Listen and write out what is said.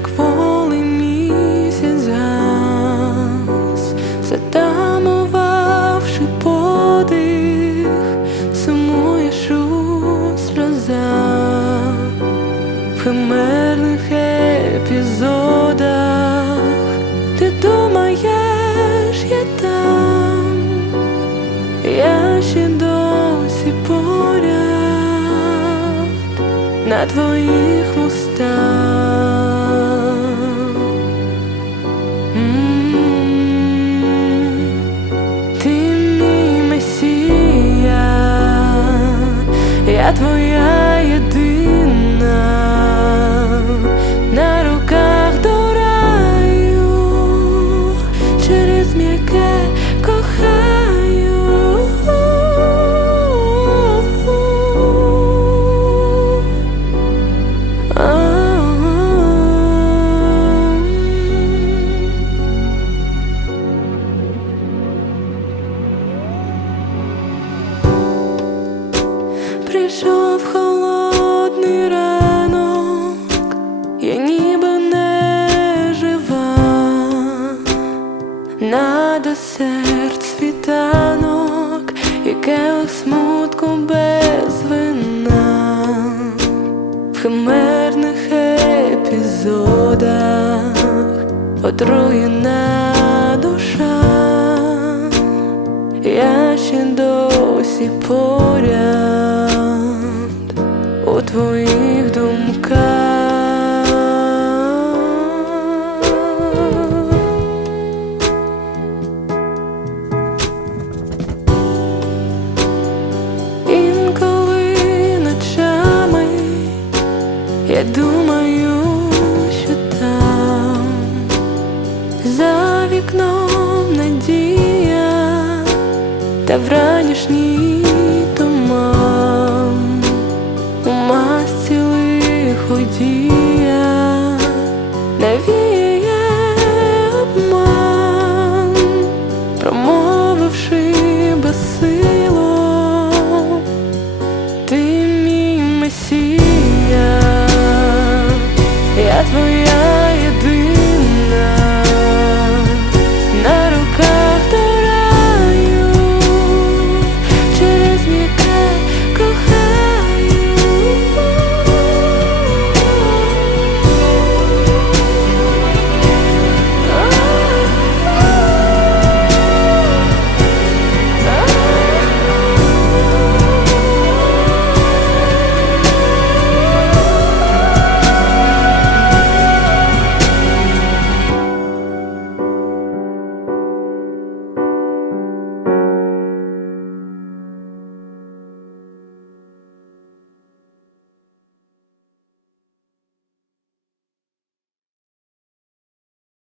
як воли місяць згас, затамувавши подих, сумуєш у сльозах в химерних епізодах, ти думаєш, я там, я ще досі поряд на твоїх устах. Ти мій я твоя Прийшов холодний ранок, я ніби не жива, надо серць світанок, яке у смутку без вина, в химерних епізодах отруєна твоїх думках. Інколи ночами я думаю, що там за вікном надія та вранішній la vie.